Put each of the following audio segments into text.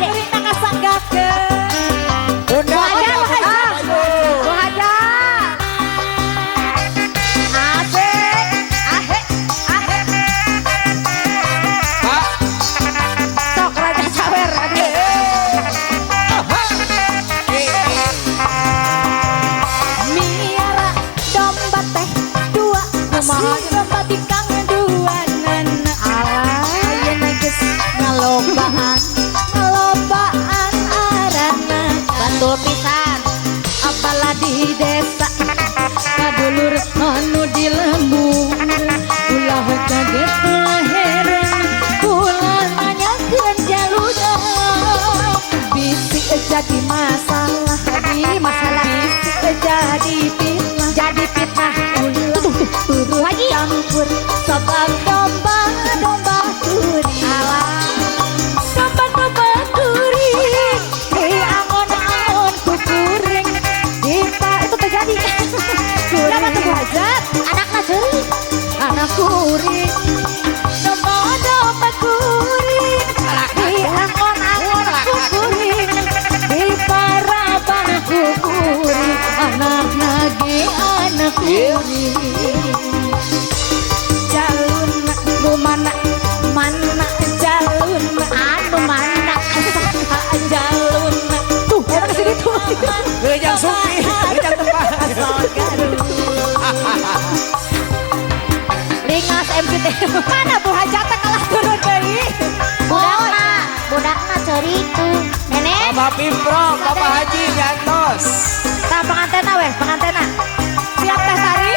kuring tangga sanggakeun. Bunda Haja, Bu Haja. Bu Haja. Asik. Ahe. Ahe. Pak. Sok raja sawer. Miara domba teh dua, Kumaha? si domba tikang duanan. Ayeuna geus ngalobaan, ngalobaan arana. Betul pisan. Apalah di desa kadulur anu di lembur, ulah kaget heran, ulah nanyakeun jaluna. Bisi jadi masalah, bisi jadi fitnah, ulah turut campur sebab domba kuring. Domba kuring, angon-angon ku kuring. Kita itu terjadi. Kenapa tuh Bu Hajat? Anakna seuri. Anak kuring, domba kuring, di angon-angon ku kuring, di parapan ku kuring, anak nage anak kuring. Jalun mana jalun anu mana jalun tuh orang kesini tuh. Rejang Suki, rejang tempat. Lingas MCT mana Bu Hajat kalah turun deui. Budakna seuri itu. Nenek. Bapak Pimpro, Bapak Haji Jantos. Tah pengantena weh, pengantena. Siap Teh Sari?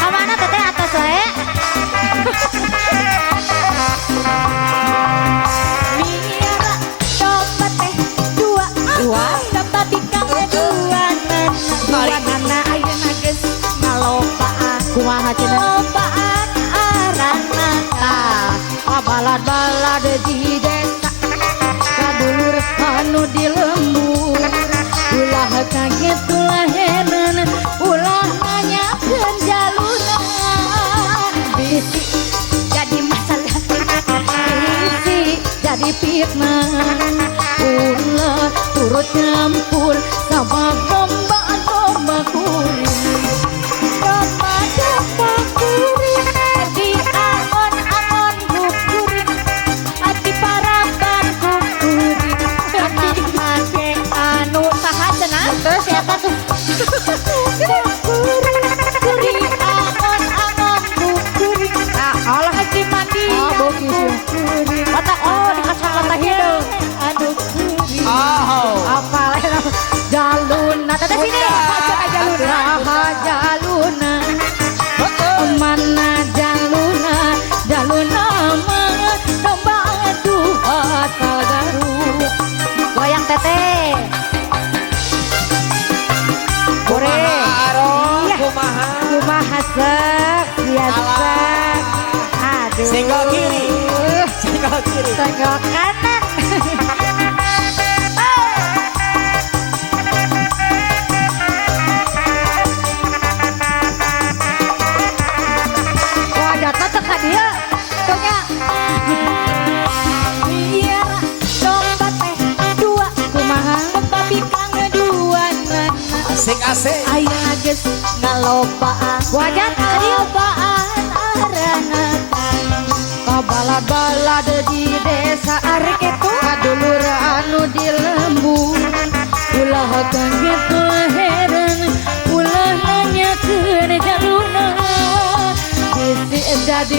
Kamana teteh atas wae? Miara domba teh dua, domba tikang duanan. Duanana ayeuna geus ngalobaan. Kumaha cenah? Lobaan arana tah balad-balad di desa kadulur anu di lembur, ulah kaget ulah heran, ulah nanyakeun jaluna. Bisi jadi masalah, bisi jadi fitnah, ulah turut campur sabab domba kuring. Domba kuring, di angon-angon ku kuring, ati parapan ku kuring, anak make anu saha cenah? Terus siapa tuh? Kuring, angon-angon ku kuring, Allah. haji mandi Oh, boki sih. kuring, Di kacamata hidung. anu kuring. Oh. Apa lah jaluna teh sini raha jaluna mana jaluna mah domba dua asal Garut. Goyang teteh. Kumaha Aron, Iya. kumaha. Kumaha sek biasa. Aduh. Senggol kiri. Senggol kiri. Senggol kanan. Wah, datang teka dia. Tanya. Biar domba teh dua. Kumaha domba bikang duanan. Asik-asik. Ayeuna geus ngalobaan. Wajat Ngalobaan arana. Kabalad-balad di desa ari kitu kadulur anu di lembur, ulah kaget ulah heran, ulah nanyakeun jaluna. Bisi jadi